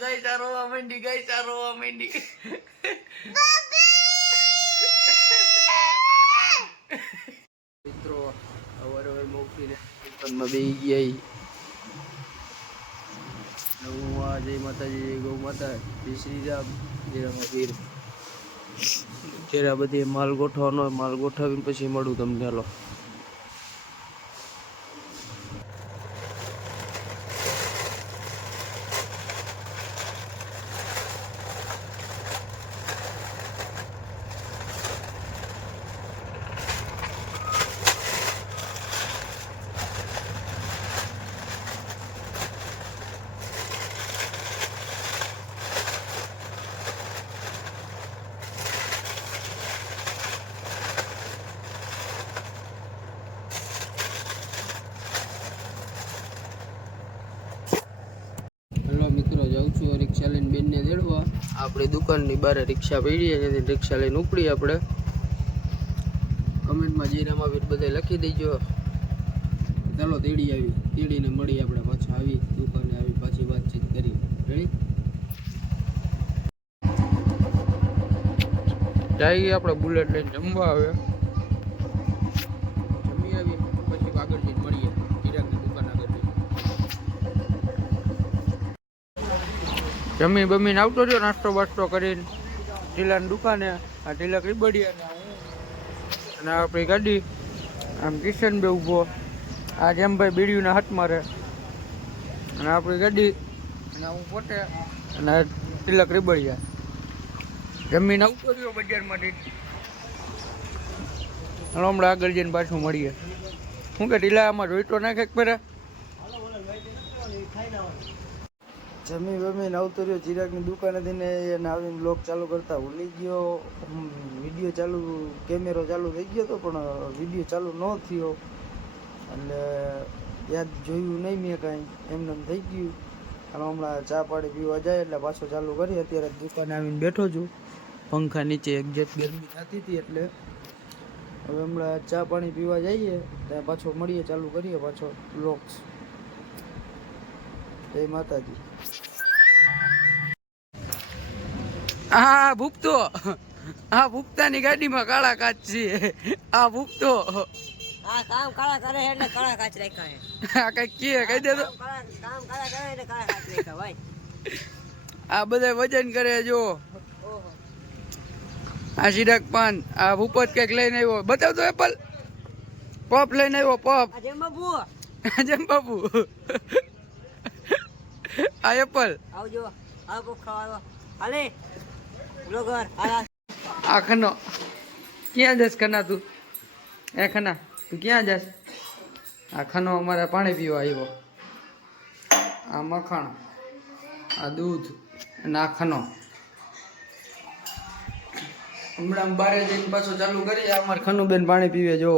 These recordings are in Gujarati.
ગાઈસ આ રોવા માંડી, ગાઈસ આ રોવા માંડી. મિત્રો અવારવાર મોકલીને દુકાનમાં બેસી ગયા. હું આ જય માતાજી, જય ગૌ માતા, જય શ્રી રામ, જય રામાવીર. જ્યારે બધી માલ ગોઠવવાનો, માલ ગોઠવીને પછી મળું તમને. હાલો. મિત્રો જાઉં છું રિક્ષા લઈને બેનને તેડવા. આપણી દુકાનની બહાર રિક્ષા પડી છે, રિક્ષા લઈને ઉપડી. આપણે કમેન્ટમાં જય રામાવીર બધા લખી દેજો. ચાલો તેડીને મળી આપણે પાછા આવી દુકાને, આવી પાછી વાતચીત કરી. રેડી જઈએ આપણે બુલેટ લઈને જમવા. આવે જમી આવી પછી આગળ જઈને મળીએ ચિરાગની દુકાન આગળ. જમી બમીને આવતો રહ્યો, નાસ્તો બાસ્તો કરીને ઢીલાની દુકાને. આ ઢીલા રીબડી અને આપણી ગાડી. આમ કિશન બે ઊભો, આ જેમભાઈ બીડીયુના હાથ મારે, અને આપણી ગાડી, અને હું પોતે, અને તિલક રીબડિયા. જમીન આવતો રહ્યો બજારમાંથી. હમણાં આગળ જઈને પાછું મળીએ. શું કે ઢીલા આમાં જોઈતો નાખે પેલા. જમી બમીને આવતો રહ્યો ચિરાગની દુકાને થઈને, એને આવીને બ્લોગ ચાલુ કરતા ભૂલી ગયો. વિડીયો ચાલુ, કેમેરો ચાલુ થઈ ગયો હતો પણ વિડીયો ચાલુ ન થયો, એટલે યાદ જોયું નહીં મેં કાંઈ, એમને થઈ ગયું. અને હમણાં ચા પાણી પીવા જાય એટલે પાછો ચાલુ કરી. અત્યારે દુકાને આવીને બેઠો છું, પંખા નીચે એક્ઝેક્ટ ગરમી થતી હતી એટલે. હવે હમણાં ચા પાણી પીવા જઈએ ત્યાં પાછો મળીએ, ચાલુ કરીએ પાછો બ્લોગ્સ. જય માતાજી. હા ભૂપતો, હા ભૂપતાની ગાડીમાં કાળા કાચ છે. આ ભૂપતો આ કામ કાળા કરે એટલે કાળા કાચ રાખ્યા છે. આ કઈ કહી દે તો. કામ કાળા કરે એટલે કાળા કાચ રાખ્યા ભાઈ. આ બધા વજન કરે જો. આ ચિરાગ પાન, આ ભૂપત કઈક લઈને આવ્યો. બતાવ તો એપલ પપ લઈને આવ્યો. પપ જેમ બાબુ, જેમ બાબુ. આ એપલ આવજો. આવો ખાવા હાલે બ્લોગર. આ ખનો ક્યાં જશ ખના તું? એ ખના તું ક્યાં જશ? આ ખનો અમારે પાણી પીવા આવ્યો. આ મખણ, આ દૂધ અને આ ખનો. હમણાં બારે જઈને પાછો ચાલુ કરીએ. અમારે ખનુબેન પાણી પીવે જો.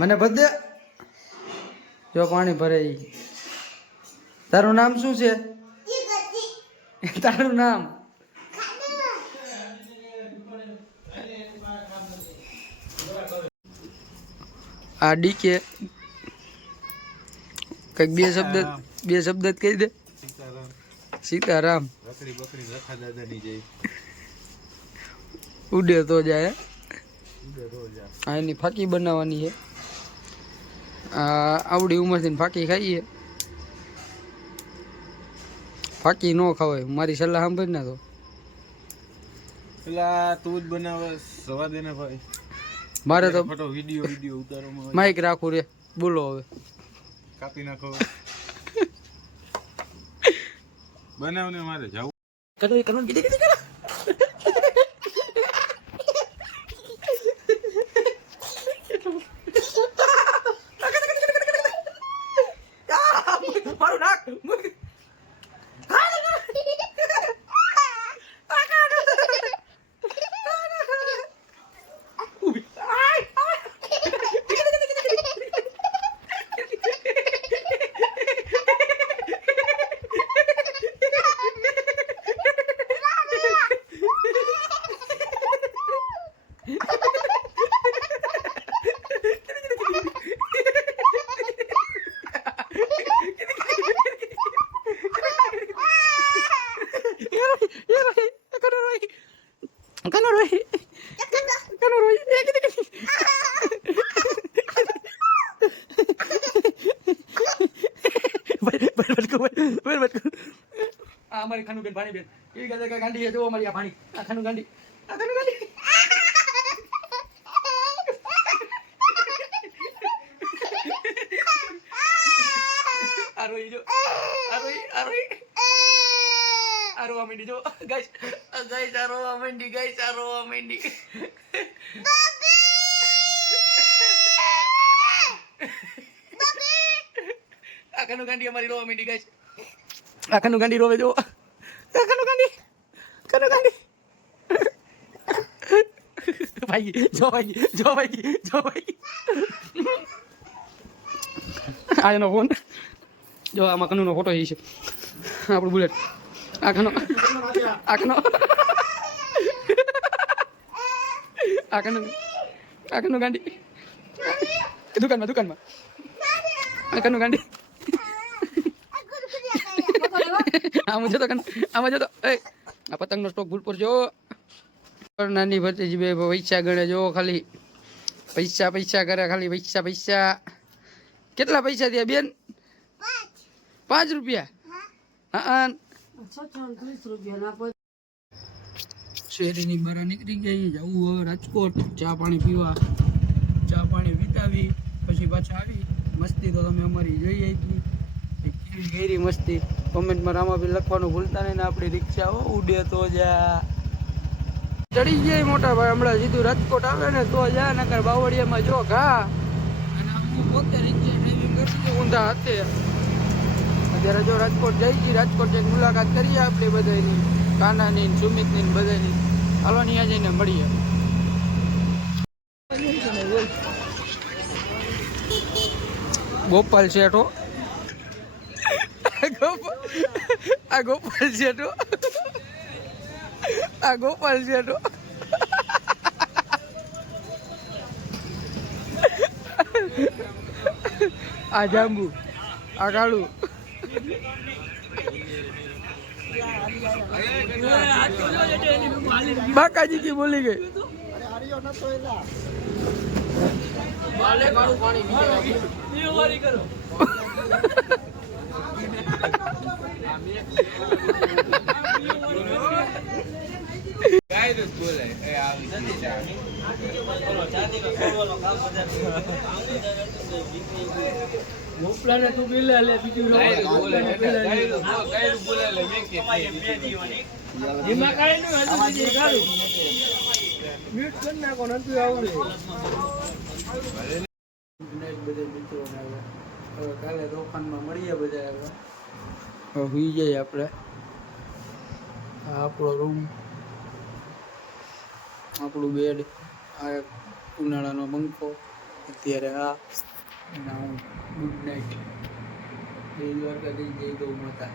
મને બધે જો પાણી ભરે. તારું નામ શું છે? તારું નામ? આ ડીકે કઈક બે શબ્દ કહી દે. સીતારામ. ઉડે તો જાય. આ એની ફાકી બનાવવાની છે. આવડી ઉંમરથી ફાકી ખાઈએ. ફાકી ન ખવાય, મારી સલાહ સાંભળ ના. તો પેલા તું જ બનાવે સવા દે ને ભાઈ. મારે તો ફોટો વિડિયો ઉતારો. માઈક રાખું રે, બોલો હવે. કાપી નાખો. બનાવને મારે જાવું. કરો કીધી. મારું નાક આ અમારી ખાનુબેન ભાણીબેન એ કહે કે ગાંડી છે જો અમારી આ ભાણી આ ખાનુ ગાંડી આરોઈ જો આરોઈ આરોવા મંડી જો ગાઈસ આરોવા મંડી આખાનું ગાંડી અમારી રોવા મંડી ગાઈસ આખાનું ગાંડી રોવે જો આખાનું ગાંડી ભાઈ જો ભાઈ આ એનો ફોન જો આમાં કનુનો ફોટો છે આપણું બુલેટ આખાનો ગાંડી દુકાનમાં આખાનું ગાંડી આમાં જતો એ આ પતંગનો સ્ટોક ભૂલપુર જો નાની ભત્રીજી બે પૈસા ગણે જો ખાલી પૈસા કરે ખાલી પૈસા કેટલા પૈસા થયા બેન 5 રૂપિયા હા શેરીની બહાર નીકળી ગઈ જવું હવે રાજકોટ ચા પાણી પીવા ચા પાણી પીતાવી પછી પાછા આવી મસ્તી તો તમે અમારી જોઈ હતી કેવી ગેરી મસ્તી કોમેન્ટમાં રામાભી લખવાનું ભૂલતા નહીં ને આપણી રિક્ષા ઉડે તો જા ચડી જાય મોટા ભાઈ હમણાં સીધું રાજકોટ આવે ને તો જા નકર બાવળિયામાં જો ઘા અને હું પોતે રિક્ષા ડ્રાઇવિંગ કરતી ઊંધા હાથે અત્યારે જો રાજકોટ જઈ છીએ રાજકોટ જઈને મુલાકાત કરીએ આપણે બધાની કાનાની સુમિતની બધાની હાલો ત્યાં જઈને મળીએ ગોપાલ શેઠો આ ગોપાલ શેઠો આ જાંબુ આ કાળું બાકાજી की बोली गई ગોપલાને તું બિલા લે બીજું એમાં કાઈ નહીં હજુ બીજી ગાડું મ્યુટ કરી નાખો નતું આવડે બધા મિત્રોને હવે કાલે દોકાનમાં મળીએ બધા હવે સુઈ જઈએ આપણે આ આપણો રૂમ આપણું બેડ આ ઉનાળાનો પંખો અત્યારે આ ગુડ નાઇટ જય દ્વારકા જય ગૌ માતા